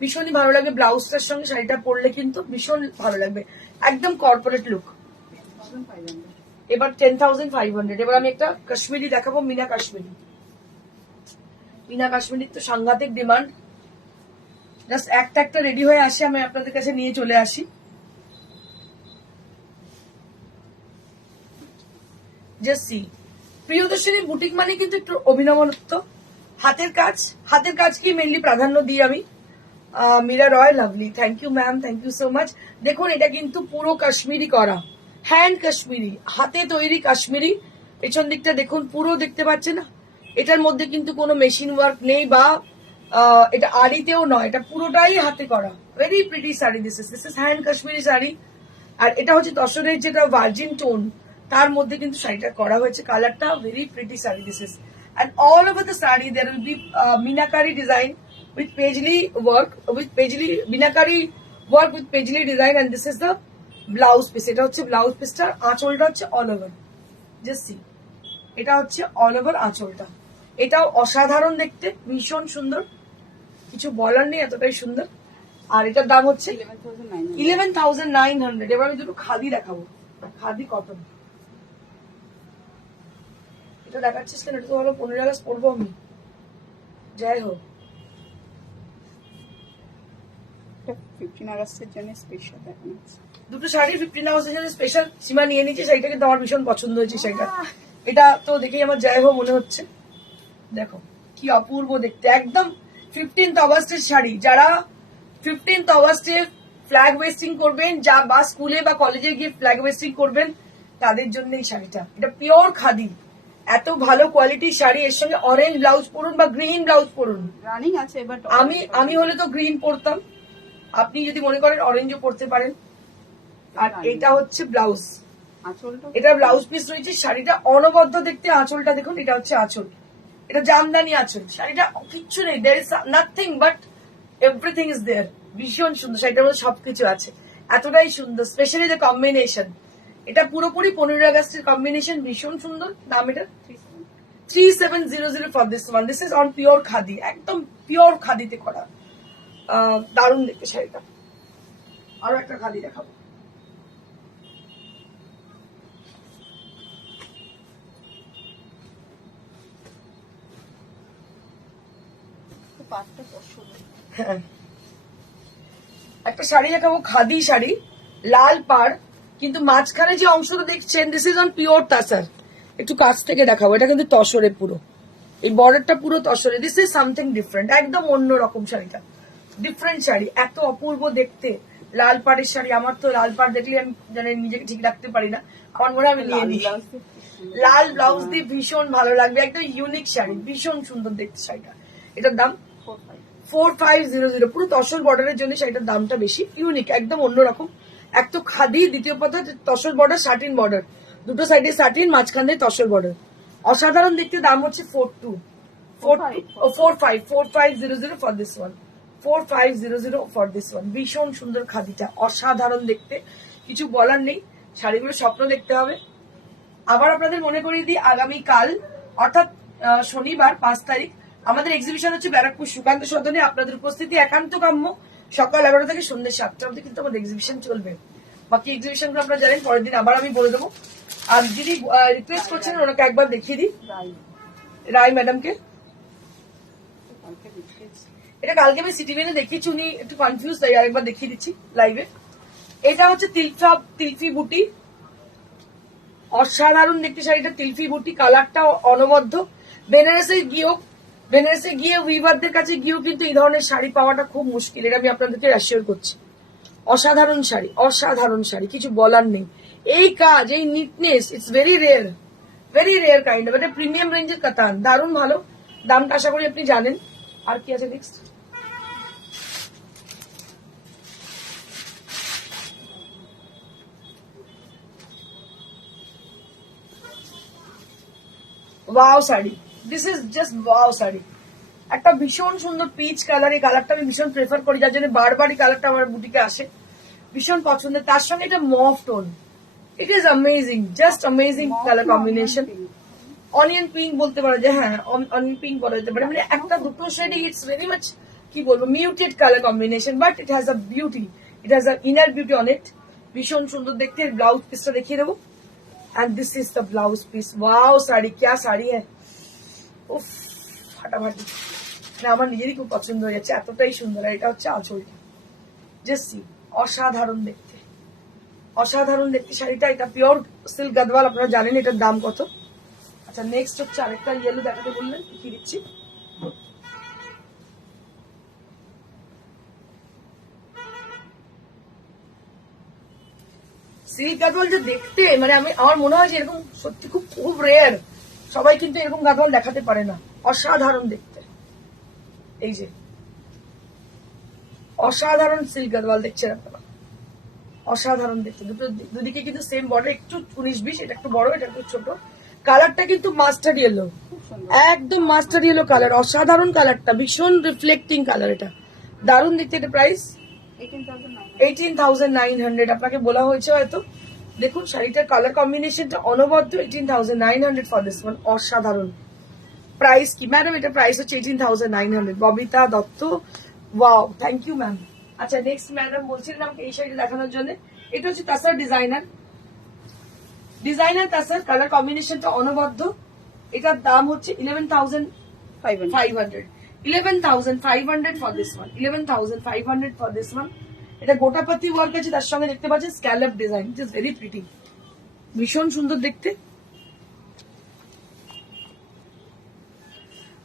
ভীষণই ভালো লাগবে। ব্লাউজটার সঙ্গে শাড়িটা পরলে কিন্তু ভীষণ ভালো লাগবে, একদম কর্পোরেট লুক। এবার 10,500। এবার আমি একটা কাশ্মীরি দেখাবো, মিনা কাশ্মীরি। মিনা কাশ্মীরির তো সাংঘাতিক ডিমান্ড। জাস্ট একটা রেডি হয়ে আসে, আমি আপনাদের কাছে নিয়ে চলে আসি। Just see. প্রিয়দর্শিনী বুটিক মানে কিন্তু একটু অভিনবত্ব, হাতের কাজকে মেনলি প্রাধান্য দিই আমি। Meera Roy, lovely, thank you ma'am, thank you so much. দেখুন এটা কিন্তু পুরো কাশ্মীরি করা, হ্যান্ড কাশ্মীরি, হাতে তৈরি কাশ্মীরি। পেছন দিকটা দেখুন, পুরো দেখতে পাচ্ছেন না, এটার মধ্যে কিন্তু কোনো মেশিন ওয়ার্ক নেই বা এটা আড়িতেও নয়, এটা পুরোটাই হাতে করা। Very pretty sari, this is hand Kashmiri sari. আর এটা হচ্ছে তসরের যেটা ভার্জিন টোন, তার মধ্যে কিন্তু শাড়িটা করা হয়েছে। কালারটা very pretty sari, this is. And all over the saree there will be Meenakari design with paisley work, Meenakari work with paisley design, and this is the blouse piece. এটা হচ্ছে ব্লাউজ পিসটা, আঁচলটা হচ্ছে অল ওভার, জাস্ট সি। এটা হচ্ছে অল ওভার আঁচলটা, এটাও অসাধারণ দেখতে, ভীষণ সুন্দর, কিছু বলার নেই, এতটাই সুন্দর। আর এটার দাম হচ্ছে 11,900। এবার আমি দুটো খাদি দেখাবো, খাদি কটন। এটা দেখাচ্ছিস কেন? এটা তো হলো 15 আগস্ট পরবো আমি, যাই হোক। 15 আগস্টের জন্য স্পেশাল দেখাচ্ছি দুটো শাড়ি 15 আগস্টের জন্য স্পেশাল। সীমা নিয়ে নিচ্ছে শাড়িটা, কিন্তু আমার ভীষণ পছন্দ হয়েছে শাড়িটা। এটা তো দেখেই আমার যাই হোক মনে হচ্ছে, দেখো কি অপূর্ব দেখতে, একদম 15th আগস্টের শাড়ি। যারা 15th আগস্টে ফ্ল্যাগ ওয়েস্টিং করবেন, যা বা স্কুলে বা কলেজে গিয়ে ফ্ল্যাগ ওয়েস্টিং করবেন, তাদের জন্য এই শাড়িটা। এটা পিওর খাদি, এত ভালো কোয়ালিটির শাড়ি। এর সঙ্গে অরেঞ্জ ব্লাউজ পরুন বা গ্রিন ব্লাউজ পরুন, রানিং আছে। বাট আমি হলে তো গ্রিন পরতাম, আপনি যদি মনে করেন অরেঞ্জও পরতে পারেন। আর এটা হচ্ছে ব্লাউজ, আঁচলটা এটা ব্লাউজ পিস রয়েছে। শাড়িটা অনবদ্য দেখতে, আঁচলটা দেখুন, এটা হচ্ছে আঁচল, এটা জামদানি আঁচল। শাড়িটা কিচ্ছু নেই, there is nothing but everything is there. ভীষণ সুন্দর, শাড়িটার মধ্যে সবকিছু আছে, এতটাই সুন্দর। স্পেশালি দ্য কম্বিনেশন, এটা পুরোপুরি 15 আগস্টের কম্বিনেশন, ভীষণ সুন্দর। দাম এটা 3700 for this one. This is on pure khadi, একদম পিওর খাদিতে করা, দারুণ দেখতে শাড়িটা। আরো একটা খাদি দেখাবো, পাটটা পছন্দ। হ্যাঁ একটা শাড়ি দেখাবো, খাদি শাড়ি, লাল পাড়, কিন্তু মাঝখানে যে অংশটা দেখছেন দিস ইজ অন পিওর তাসার। একটু কাছ থেকে দেখাবো, এটা কিন্তু তসরে পুরো, এই বর্ডারটা পুরো তসরে। দিস ইজ সামথিং ডিফারেন্ট, একদম অন্য রকম শাড়িটা, ডিফারেন্ট শাড়ি, এত অপূর্ব দেখতে। লাল পাড়ের শাড়ি, আমার তো লাল পাড় দেখলে আমি জানি নিজেকে ঠিক রাখতে পারি না, আমার মনে হয় আমি নিয়ে নিই। লাল ব্লাউজ দিয়ে ভীষণ ভালো লাগবে, একদম ইউনিক শাড়ি, ভীষণ সুন্দর দেখতে শাড়িটা। এটার দাম 4500, পুরো তসর বর্ডারের জন্য শাড়িটার দামটা বেশি, ইউনিক, একদম অন্যরকম। এক তো খাদি, দ্বিতীয় কথা তসর বর্ডার, সাটিন বর্ডার, দুটো সাইডে সাটিন, মাঝখান দিয়ে তসর বর্ডার, অসাধারণ দেখতে। দাম হচ্ছে 4500 for this one, 4500 for this one. ভীষণ সুন্দর খাদিটা, অসাধারণ দেখতে, কিছু বলার নেই। শাড়িগুলো স্বপ্ন দেখতে হবে। আবার আপনাদের মনে করিয়ে দিই, আগামীকাল অর্থাৎ শনিবার 5 তারিখ আমাদের এক্সিবিশন হচ্ছে ব্যারাকপুর সুকান্ত সদনে। আপনাদের উপস্থিতি একান্ত কাম্য। সকাল 11টা থেকে সন্ধ্যে 7টা অবধি কিন্তু আমাদের এক্সিবিশন চলবে। বাকি এক্সিবিশন গুলো আপনারা জানেন, পরের দিন আবার আমি বলে দেবো। আর যিনি রিকোয়েস্ট করছেন ওনাকে একবার দেখিয়ে দিই, রায় ম্যাডামকে। এটা কালকে আমি সিটিভিনে দেখিয়েছি, উনি একটু কনফিউজ, তাই আরেকবার দেখিয়ে দিচ্ছি লাইভে। এটা হচ্ছে তিলফি বুটি, অসাধারণ দেখতে শাড়িটা, তিলফি বুটি, কালারটা অনবদ্য। বেনারসে গিয়ে উইভারদের কাছে গিয়েও কিন্তু এই ধরনের শাড়ি পাওয়াটা খুব মুশকিল, এটা আমি আপনাদেরকে অ্যাসিওর করছি। অসাধারণ শাড়ি, অসাধারণ শাড়ি, কিছু বলার নেই। এই কাজ, এই neatness, it's very rare kind of. এটা প্রিমিয়াম রেঞ্জের কাতান, দারুণ ভালো। দামটা আশা করি আপনি জানেন। আর কি আছে next? Wow sari, this is just wow sari. একটা ভীষণ সুন্দর পিচ কালার, এই কালারটা আমি ভীষণ প্রেফার করি, যার জন্য বারবারই কালারটা আমার বুটিকে আসে, ভীষণ পছন্দের। তার সঙ্গে এটা mauve tone, it is amazing, just amazing colour combination. Onion pink বলতে পারো, যে হ্যাঁ অনিয়ন পিঙ্ক বলা যেতে পারে, মানে একটা দুটো শেডই ইটস ভেরি মাচ কি বলবো muted colour combination, but it has a beauty, it has a inner beauty on it. ভীষণ সুন্দর দেখতে। ব্লাউজ পিসটা দেখিয়ে দেবো, and this is the blouse piece. Wow sari, क्या साड़ी है, উফ ফাটাফাটি। না আমার নিজেরই খুব পছন্দ হয়ে যাচ্ছে, এতটাই সুন্দর। এটা হচ্ছে আঁচলটা, জাস্ট সি, অসাধারণ দেখতে, অসাধারণ দেখতে শাড়িটা। এটা পিওর সিল্ক গাদওয়াল, আপনারা জানেন এটার দাম কত। আচ্ছা নেক্সট হচ্ছে আরেকটা ইয়েলো দেখাতে বললেন, কি দিচ্ছি, সিল্ক গাদওয়াল যে দেখতে, মানে আমার মনে হয় যে এরকম সত্যি খুব খুব রেয়ার, সবাই কিন্তু এরকম গাদওয়াল দেখাতে পারে না। অসাধারণ দেখতে, এই যে অসাধারণ সিল্ক গাদওয়াল দেখছেন আপনারা, অসাধারণ দেখতে। দুদিকে কিন্তু সেম বর্ডার, একটু 19-20, এটা একটু বড়, এটা একটু ছোট। কালারটা কিন্তু মাস্টার্ড ইয়েলো, একদম মাস্টার্ড ইয়েলো কালার, অসাধারণ কালারটা, ভীষণ রিফ্লেক্টিং কালার, এটা দারুণ দেখতে। এটা প্রাইস 18,900, আপনাকে বলা হয়েছে হয়তো। দেখুন শাড়িটার কালার কম্বিনেশনটা অনবদ্য, 18,900 ফর দিস ওয়ান, অসাধারণ। প্রাইস কি ম্যাডাম, এটা প্রাইস হচ্ছে 18,900। Babita Dutta, wow, thank you ma'am. আচ্ছা নেক্সট ম্যাডাম বলছিলেন আমাকে এই শাড়িটা দেখানোর জন্য, এটা হচ্ছে tussar designer, designer tussar, colour কম্বিনেশনটা অনবদ্য। এটার দাম হচ্ছে 11,500, 11,500 for this one, 11,500 for this one. এটা গোটাপাতি ওয়ার্ক আছে, তার সঙ্গে দেখতে পাচ্ছেন scallop design, it is very pretty, ভীষণ সুন্দর দেখতে।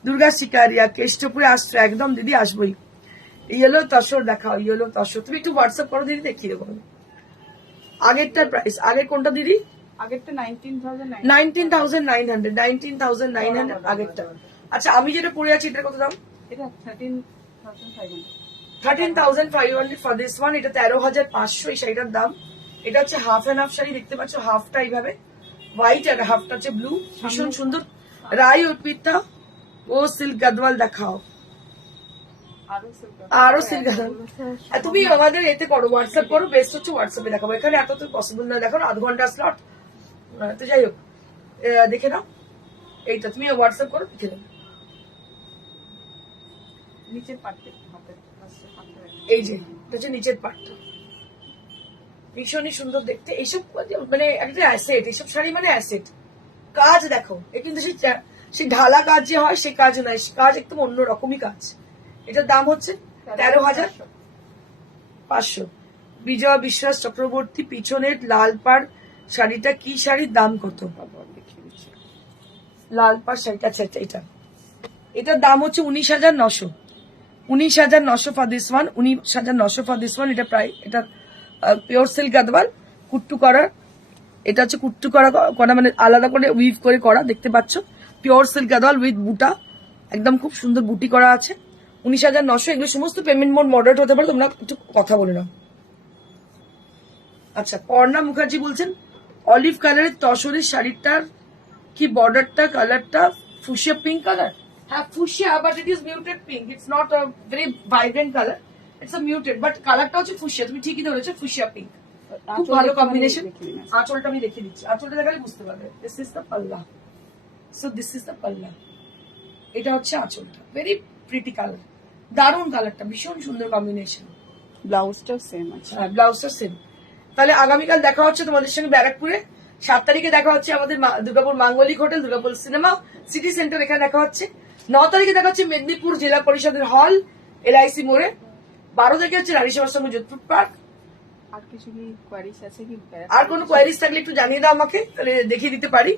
দুর্গা শিকারিয়া কেষ্টপুরে আসছো, একদম দিদি আসবোই। ইয়েলো তসর দেখাও, ইয়েলো তসর, তুমি একটু হোয়াটসঅ্যাপ করো দিদি, দেখিয়ে দেবো। আগেরটার প্রাইস, আগের কোনটা দিদি, আগেরটা 19,900, 19,900, 19,900 আগেরটা। আচ্ছা আমি যেটা পরে আছি এটার কত দাম, এটা 13,500, 13,500 ফর দিস ওয়ান। এটা 13,500 এই শাড়িটার দাম। এটা হচ্ছে হাফ অ্যান্ড হাফ শাড়ি, দেখতে পাচ্ছ, হাফটা এইভাবে হোয়াইট আর হাফটা হচ্ছে ব্লু, ভীষণ সুন্দর। রাই অর্পিতা ও সিল্ক গাদওয়াল দেখাও, আরো সিল্ক গাদওয়াল। তুমি আমাদের এতে করো, হোয়াটসঅ্যাপ করো, বেস্ট হচ্ছে হোয়াটসঅ্যাপে দেখাবো, এখানে এত তো পসিবল না দেখানো, আধ ঘন্টা স্লট। তো যাই হোক দেখে নাও, এইটা তুমি হোয়াটসঅ্যাপ করো, দেখে নাও। নিচের পাটে এই যে এটা হচ্ছে নিচের পাটটা, ভীষণই সুন্দর দেখতে। এইসব মানে একটা অ্যাসেট, এইসব শাড়ি মানে অ্যাসেট। কাজ দেখো, এ কিন্তু সেই ঢালা কাজ যে হয় সে কাজ নয়, কাজ একদম অন্যরকমই কাজ। এটার দাম হচ্ছে 13,500। বিজয়া বিশ্বাস চক্রবর্তী, পিছনের লাল পাড় শাড়িটা কি শাড়ির দাম কত, লাল পাড় শাড়িটা, আচ্ছা এটা, এটার দাম হচ্ছে 19,900, 19,900 for this one, 19,900 for this one. এটা প্রায়, এটা পিওর সিল্ক গাদওয়াল, কুট্টু করা, এটা হচ্ছে কুট্টু করা, মানে আলাদা করে উইভ করে করা, দেখতে পাচ্ছ, পিওর সিল্ক গাদওয়াল উইথ বুটা, একদম খুব সুন্দর বুটি করা আছে। 19,900। এগুলো সমস্ত পেমেন্ট মোড মডারেট হতে পারে, তোমরা একটু কথা বলে নাও। আচ্ছা পর্ণা মুখার্জি বলছেন অলিভ কালারের তসরের শাড়িটার কি বর্ডারটা, কালারটা ফুশিয়া পিঙ্ক কালার, হ্যাঁ fuchsia, but it is muted pink, it's not a very vibrant colour, it's a muted, but কালারটা হচ্ছে ফুশিয়া, তুমি ঠিকই ধরেছো, ফুশিয়া পিঙ্ক, খুব ভালো কম্বিনেশন। আঁচলটা আমি দেখিয়ে দিচ্ছি, আঁচলটা দেখালে বুঝতে পারবে। দিস ইজ দ্য পাল্লা, সো দিস ইজ দ্য পাল্লা, এটা হচ্ছে আঁচলটা, ভেরি প্রিটি কালার, দারুণ কালারটা, ভীষণ সুন্দর কম্বিনেশন। ব্লাউজটাও সেম আছে, হ্যাঁ ব্লাউজটা সেম। তাহলে আগামীকাল দেখা হচ্ছে তোমাদের সঙ্গে ব্যারাকপুরে, 7 তারিখে দেখা হচ্ছে আমাদের দুর্গাপুর মাঙ্গলিক hotel, Durgapur cinema city centre, এখানে দেখা হচ্ছে। 9 তারিখে দেখা হচ্ছে মেদিনীপুর জেলা পরিষদের হল, LIC মোড়ে। 12 তারিখে হচ্ছে রানী সভার সঙ্গে যোধপুর পার্ক। আর কিছু কি কোয়ারিজ আছে কি, আর কোনো কোয়ারিজ থাকলে একটু জানিয়ে দাও আমাকে, তাহলে দেখিয়ে দিতে পারি।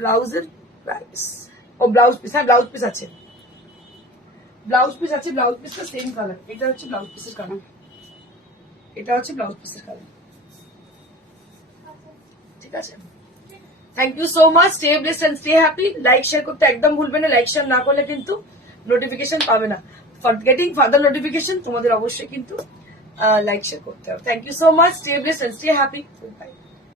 ব্লাউজের প্রাইস, ও ব্লাউজ পিস, হ্যাঁ ব্লাউজ পিস আছে, ব্লাউজ পিস আছে, ব্লাউজ পিসটা সেম কালার, এটা হচ্ছে ব্লাউজ পিসের কালার, এটা হচ্ছে ব্লাউজ পিসের কালার, ঠিক আছে। Thank you so much, stay blessed and stay happy. Like share করতে একদম ভুলবে না, লাইক শেয়ার না করলে কিন্তু নোটিফিকেশন পাবে না। ফর গেটিং ফার্দার নোটিফিকেশন তোমাদের অবশ্যই কিন্তু লাইক শেয়ার করতে হবে। Thank you so much, stay blessed and stay happy, by.